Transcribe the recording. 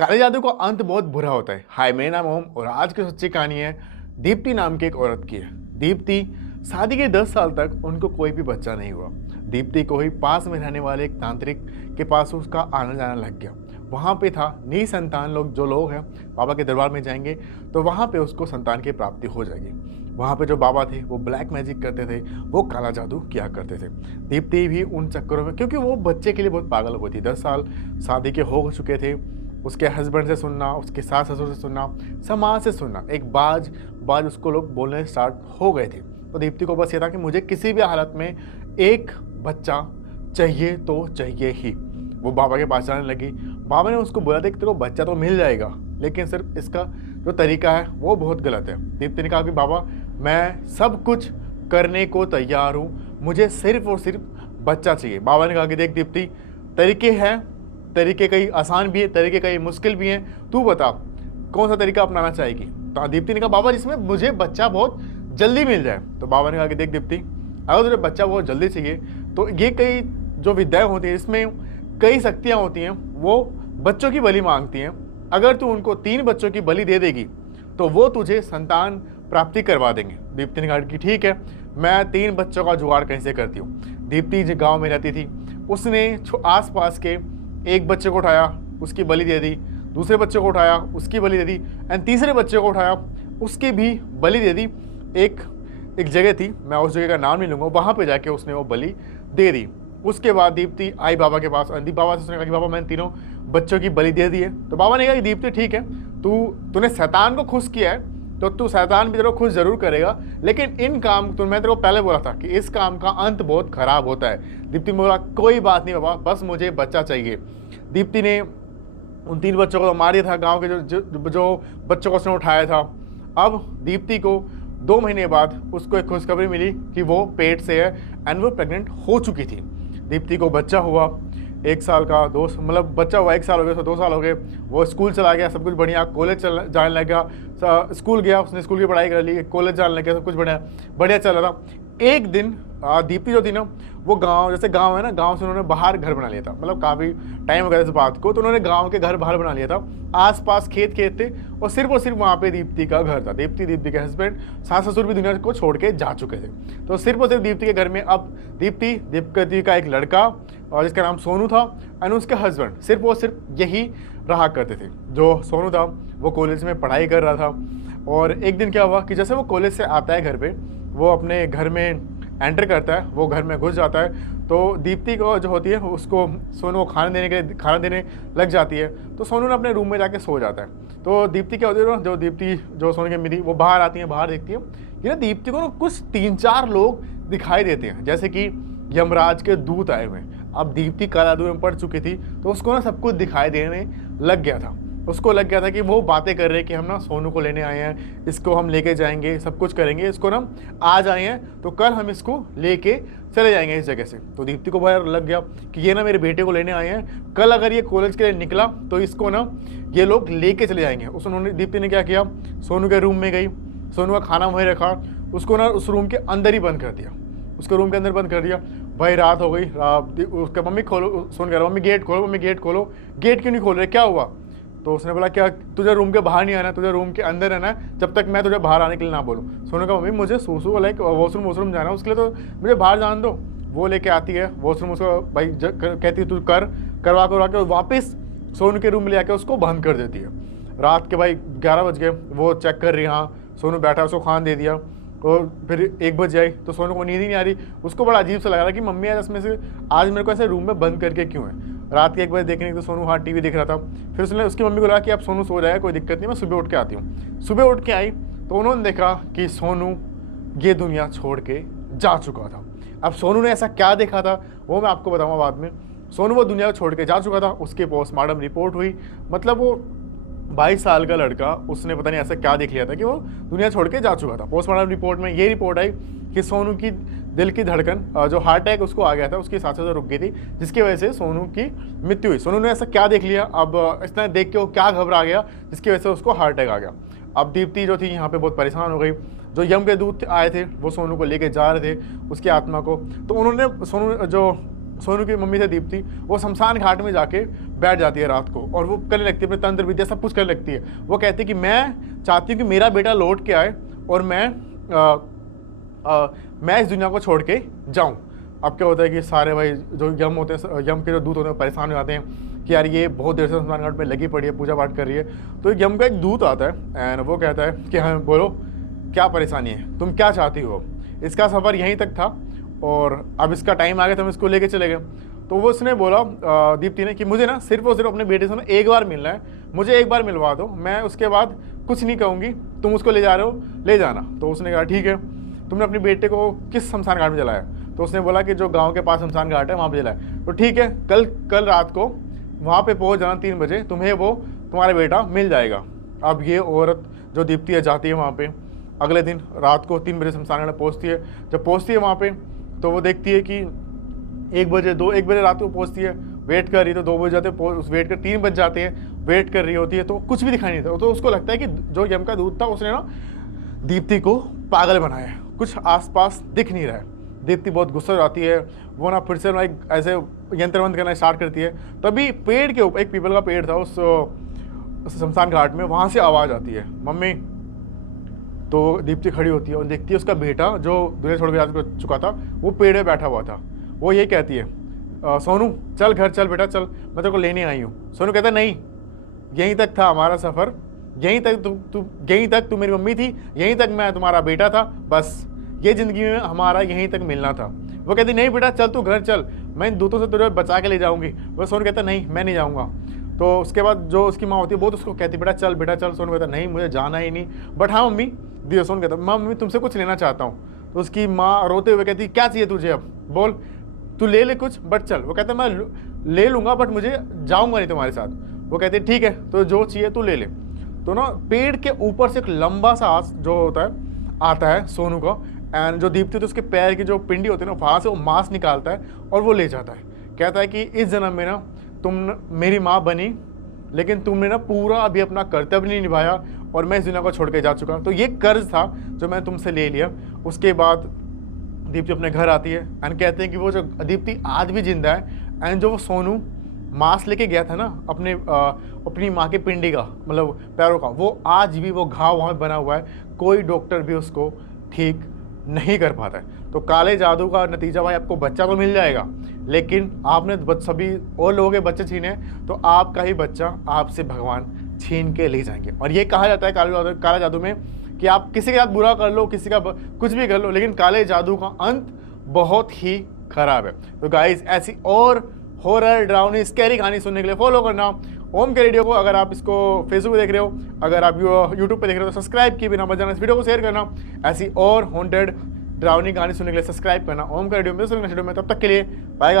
काले जादू का अंत बहुत बुरा होता है। हाय, मेरा नाम ओम और आज की सच्ची कहानी है दीप्ति नाम की एक औरत की है। दीप्ति शादी के 10 साल तक उनको कोई भी बच्चा नहीं हुआ। दीप्ति को ही पास में रहने वाले एक तांत्रिक के पास उसका आना जाना लग गया। वहाँ पे था निसंतान लोग हैं बाबा के दरबार में जाएंगे तो वहाँ पे उसको संतान की प्राप्ति हो जाएगी। वहाँ पे जो बाबा थे वो ब्लैक मैजिक करते थे, वो काला जादू किया करते थे। दीप्ति भी उन चक्करों में, क्योंकि वो बच्चे के लिए बहुत पागल हुई थी। 10 साल शादी के हो चुके थे। उसके हस्बैंड से सुनना, उसके सास ससुर से सुनना, समाज से सुनना, एक बाज बाज उसको लोग बोलने स्टार्ट हो गए थे। तो दीप्ति को बस ये था कि मुझे किसी भी हालत में एक बच्चा चाहिए तो चाहिए ही। वो बाबा के पास जाने लगी। बाबा ने उसको बोला था कि तेरे को बच्चा तो मिल जाएगा, लेकिन सिर्फ इसका जो तरीका है वो बहुत गलत है। दीप्ति ने कहा कि बाबा, मैं सब कुछ करने को तैयार हूँ, मुझे सिर्फ और सिर्फ बच्चा चाहिए। बाबा ने कहा कि देख दीप्ति, तरीके हैं, तरीके कई आसान भी है, तरीके कई मुश्किल भी हैं, तू बता कौन सा तरीका अपनाना चाहेगी। तो दीप्ति ने कहा बाबा, जिसमें मुझे बच्चा बहुत जल्दी मिल जाए। तो बाबा ने कहा कि देख दीप्ति, अगर तुझे बच्चा बहुत जल्दी चाहिए तो ये कई जो विद्याएं होती हैं, इसमें कई शक्तियां होती हैं, वो बच्चों की बलि मांगती हैं। अगर तू उनको 3 बच्चों की बलि दे देगी तो वो तुझे संतान प्राप्ति करवा देंगे। दीप्ति ने कहा कि ठीक है, मैं 3 बच्चों का जुगाड़ कैसे करती हूँ। दीप्ति जो गाँव में रहती थी, उसने आस पास के एक बच्चे को उठाया, उसकी बलि दे दी, दूसरे बच्चे को उठाया, उसकी बलि दे दी, एंड तीसरे बच्चे को उठाया, उसकी भी बलि दे दी। एक जगह थी, मैं उस जगह का नाम नहीं लूँगा, वहाँ पे जाके उसने वो बलि दे दी। उसके बाद दीप्ति आई बाबा के पास। बाबा से उसने कहा कि बाबा, मैंने 3 बच्चों की बलि दे दी है। तो बाबा ने कहा कि दीप्ति ठीक है, तूने शैतान को खुश किया है तो तू शैतान भी तेरे को खुश जरूर करेगा, लेकिन इन काम तो मैं तेरे को पहले बोला था कि इस काम का अंत बहुत खराब होता है। दीप्ति ने बोला कोई बात नहीं बाबा, बस मुझे बच्चा चाहिए। दीप्ति ने उन 3 बच्चों को मार दिया था, गांव के जो बच्चों को उसने उठाया था। अब दीप्ति को 2 महीने बाद उसको एक खुशखबरी मिली कि वो पेट से है एंड वो प्रेग्नेंट हो चुकी थी। दीप्ति को बच्चा हुआ 1 साल का, 2 मतलब बच्चा हुआ 1 साल हो गया, 2 साल हो गए। वो स्कूल चला गया, सब कुछ बढ़िया, कॉलेज जाने लग गया, स्कूल गया, उसने स्कूल की पढ़ाई कर ली, कॉलेज जाने लग गया, सब कुछ बढ़िया बढ़िया चल रहा था। एक दिन दीप्ति जो थी ना, वो गांव, जैसे गांव है ना, गांव से उन्होंने बाहर घर बना लिया था। मतलब काफ़ी टाइम हो गया इस बात को, तो उन्होंने गांव के घर बाहर बना लिया था। आसपास खेत थे और सिर्फ वहाँ पे दीप्ति का घर था। दीप्ति के हस्बैंड, सास ससुर भी दुनिया को छोड़ के जा चुके थे। तो सिर्फ और सिर्फ दीप्ति के घर में अब दीप्ति का एक लड़का और जिसका नाम सोनू था, एंड उसके हस्बैंड सिर्फ और सिर्फ यही रहा करते थे। जो सोनू था वो कॉलेज में पढ़ाई कर रहा था। और एक दिन क्या हुआ कि जैसे वो कॉलेज से आता है घर पे, वो अपने घर में एंटर करता है, वो घर में घुस जाता है। तो दीप्ति को जो होती है उसको सोनू को खाना देने लग जाती है। तो सोनू ने अपने रूम में जाके सो जाता है। तो दीप्ति क्या होती है, जो सोनू की अम्मी थी, वो बाहर आती है, बाहर देखती है कि ना दीप्ति को ना कुछ 3-4 लोग दिखाई देते हैं, जैसे कि यमराज के दूत आए हुए हैं। अब दीप्ति काला जादू में पड़ चुकी थी तो उसको ना सब कुछ दिखाई देने लग गया था। उसको लग गया था कि वो बातें कर रहे हैं कि हम ना सोनू को लेने आए हैं, इसको हम लेके जाएंगे, सब कुछ करेंगे, इसको ना आज आए हैं तो कल हम इसको लेके चले जाएंगे इस जगह से। तो दीप्ति को बहुत लग गया कि ये ना मेरे बेटे को लेने आए हैं, कल अगर ये कॉलेज के लिए निकला तो इसको ना ये लोग लेके चले जाएंगे। दीप्ति ने क्या किया, सोनू के रूम में गई, सोनू का खाना वहीं रखा, उसको ना उस रूम के अंदर ही बंद कर दिया, उसको रूम के अंदर बंद कर दिया। भाई रात हो गई, उसका मम्मी खोलो, सोनू कह रहा मम्मी गेट खोलो, मम्मी गेट खोलो। गेट क्यों नहीं खोल रहे, क्या हुआ? तो उसने बोला क्या तुझे रूम के बाहर नहीं आना, तुझे रूम के अंदर रहना है जब तक मैं तुझे बाहर आने के लिए ना बोलूँ। सोनू का मम्मी मुझे सूसू लाइक वॉशरूम जाना है, उसके लिए तो मुझे बाहर जान दो। वो लेके आती है वॉशरूम, उसको भाई कहती है तू करवा के वापस सोनू के रूम में ले आके उसको बंद कर देती है। रात के भाई 11 बज गए, वो चेक कर रही, हाँ सोनू बैठा, उसको खाना दे दिया। और फिर 1 बज आई तो सोनू को नींद ही नहीं आ रही। उसको बड़ा अजीब सा लग रहा कि मम्मी आज मेरे को ऐसे रूम में बंद करके क्यों है। रात के 1 बजे देखने तो सोनू हाँ टीवी देख रहा था। फिर उसने उसकी मम्मी को कहा कि आप सोनू सो जाए, कोई दिक्कत नहीं, मैं सुबह उठ के आती हूँ। सुबह उठ के आई तो उन्होंने देखा कि सोनू ये दुनिया छोड़ के जा चुका था। अब सोनू ने ऐसा क्या देखा था वो मैं आपको बताऊँगा बाद में। सोनू वो दुनिया छोड़ के जा चुका था, उसके पोस्टमार्टम रिपोर्ट हुई, मतलब वो 22 साल का लड़का, उसने पता नहीं ऐसा क्या देख लिया था कि वो दुनिया छोड़ के जा चुका था। पोस्टमार्टम रिपोर्ट में ये रिपोर्ट आई कि सोनू की दिल की धड़कन, जो हार्ट अटैक उसको आ गया था, उसकी सांसें रुक गई थी, जिसकी वजह से सोनू की मृत्यु हुई। सोनू ने ऐसा क्या देख लिया, अब इतना देख के वो क्या घबरा गया जिसकी वजह से उसको हार्ट अटैक आ गया। अब दीप्ति जो थी यहाँ पे बहुत परेशान हो गई। जो यम के दूत आए थे वो सोनू को लेके जा रहे थे, उसकी आत्मा को। तो उन्होंने सोनू की मम्मी थे दीप्ति, वो शमशान घाट में जाके बैठ जाती है रात को और वो करने लगती है, अपने तंत्र विद्या सब कुछ करने लगती है। वो कहती है कि मैं चाहती हूँ कि मेरा बेटा लौट के आए और मैं इस दुनिया को छोड़ के जाऊँ। अब क्या होता है कि सारे भाई जो यम होते हैं, यम के जो दूत होते हैं, परेशान हो जाते हैं कि यार ये बहुत देर से शमशान घाट में लगी पड़ी है, पूजा पाठ कर रही है। तो यम का एक दूत आता है एंड वो कहता है कि हाँ बोलो क्या परेशानी है, तुम क्या चाहती हो। इसका सफ़र यहीं तक था और अब इसका टाइम आ गया तो हम इसको लेके चले गए। तो वो उसने बोला दीप्ति ने कि मुझे ना सिर्फ और सिर्फ अपने बेटे से ना एक बार मिलना है, मुझे एक बार मिलवा दो, मैं उसके बाद कुछ नहीं कहूँगी, तुम उसको ले जा रहे हो ले जाना। तो उसने कहा ठीक है, तुमने अपने बेटे को किस शमशान घाट में जलाया। तो उसने बोला कि जो गांव के पास शमशान घाट है वहाँ पे जलाया। तो ठीक है, कल रात को वहाँ पे पहुँच जाना 3 बजे, तुम्हें वो तुम्हारा बेटा मिल जाएगा। अब ये औरत जो दीप्ति है जाती है वहाँ पे, अगले दिन रात को 3 बजे शमशान घाट पहुँचती है। जब पहुँचती है वहाँ पे तो वो देखती है कि 1 बजे रात को पहुँचती है, वेट कर रही, तो 2 बज जाते, वेट कर 3 बज जाते हैं, वेट कर रही होती है तो कुछ भी दिखाई नहीं था। तो उसको लगता है कि जो यम का दूत था उसने ना दीप्ति को पागल बनाया है, कुछ आसपास दिख नहीं रहा है। दीप्ति बहुत गुस्सा हो जाती है, वो ना फिर से ना एक ऐसे यंत्र बंद करना स्टार्ट करती है। तभी पेड़ के ऊपर, एक पीपल का पेड़ था उस शमशान घाट में, वहाँ से आवाज़ आती है मम्मी। तो दीप्ति खड़ी होती है और देखती है उसका बेटा जो दुनिया छोड़ के जा चुका था वो पेड़ में बैठा हुआ था। वो ये कहती है सोनू चल घर चल बेटा चल, मैं तेरे को लेने आई हूँ। सोनू कहता नहीं, यहीं तक था हमारा सफ़र, यहीं तक तू मेरी मम्मी थी, यहीं तक मैं तुम्हारा बेटा था, बस ये ज़िंदगी में हमारा यहीं तक मिलना था। वो कहती नहीं बेटा चल तू घर चल, मैं इन दूतों से तुझे बचा के ले जाऊँगी। वो सोनू कहता नहीं मैं नहीं जाऊँगा। तो उसके बाद जो उसकी माँ होती है बहुत उसको कहती बेटा चल बेटा चल। सोनू कहता नहीं मुझे जाना ही नहीं, बट हाँ मम्मी दियो। सोनू कहता मम्मी तुमसे कुछ लेना चाहता हूँ। तो उसकी माँ रोते हुए कहती क्या चाहिए तुझे, अब बोल, तू ले कुछ बट चल। वो कहता मैं ले लूँगा बट मुझे जाऊँगा नहीं तुम्हारे साथ। वो कहती ठीक है तो जो चाहिए तू ले ले। तो ना पेड़ के ऊपर से एक लंबा सा जो होता है आता है सोनू का, एंड जो दीप्ति तो उसके पैर की जो पिंडी होती है ना वहाँ से वो मांस निकालता है और वो ले जाता है। कहता है कि इस जन्म में ना तुम मेरी माँ बनी, लेकिन तुमने ना पूरा अभी अपना कर्तव्य नहीं निभाया और मैं इस दुनिया को छोड़ के जा चुका। तो ये कर्ज था जो मैं तुमसे ले लिया। उसके बाद दीप्ति अपने घर आती है एंड कहते हैं कि वो जो दीप्ति आज भी जिंदा है एंड जो वो सोनू मांस लेके गया था ना अपनी माँ के पिंडी का, मतलब पैरों का, वो आज भी वो घाव वहाँ बना हुआ है, कोई डॉक्टर भी उसको ठीक नहीं कर पाता है। तो काले जादू का नतीजा भाई आपको बच्चा तो मिल जाएगा, लेकिन आपने सभी और लोगों के बच्चे छीने तो आपका ही बच्चा आपसे भगवान छीन के ले जाएंगे। और ये कहा जाता है काला जादू में कि आप किसी के साथ बुरा कर लो, किसी का कुछ भी कर लो, लेकिन काले जादू का अंत बहुत ही खराब है। तो गाइस ऐसी और हॉरर ड्राउनी स्कैरी कहानी सुनने के लिए फॉलो करना ओम के रेडियो को। अगर आप इसको फेसबुक पे देख रहे हो, अगर आप यूट्यूब पे देख रहे हो तो सब्सक्राइब किए बिना मत जाना, इस वीडियो को शेयर करना। ऐसी और हॉन्टेड ड्राउनी कहानी सुनने के लिए सब्सक्राइब करना ओम के रेडियो में। तब तक के लिए बाय।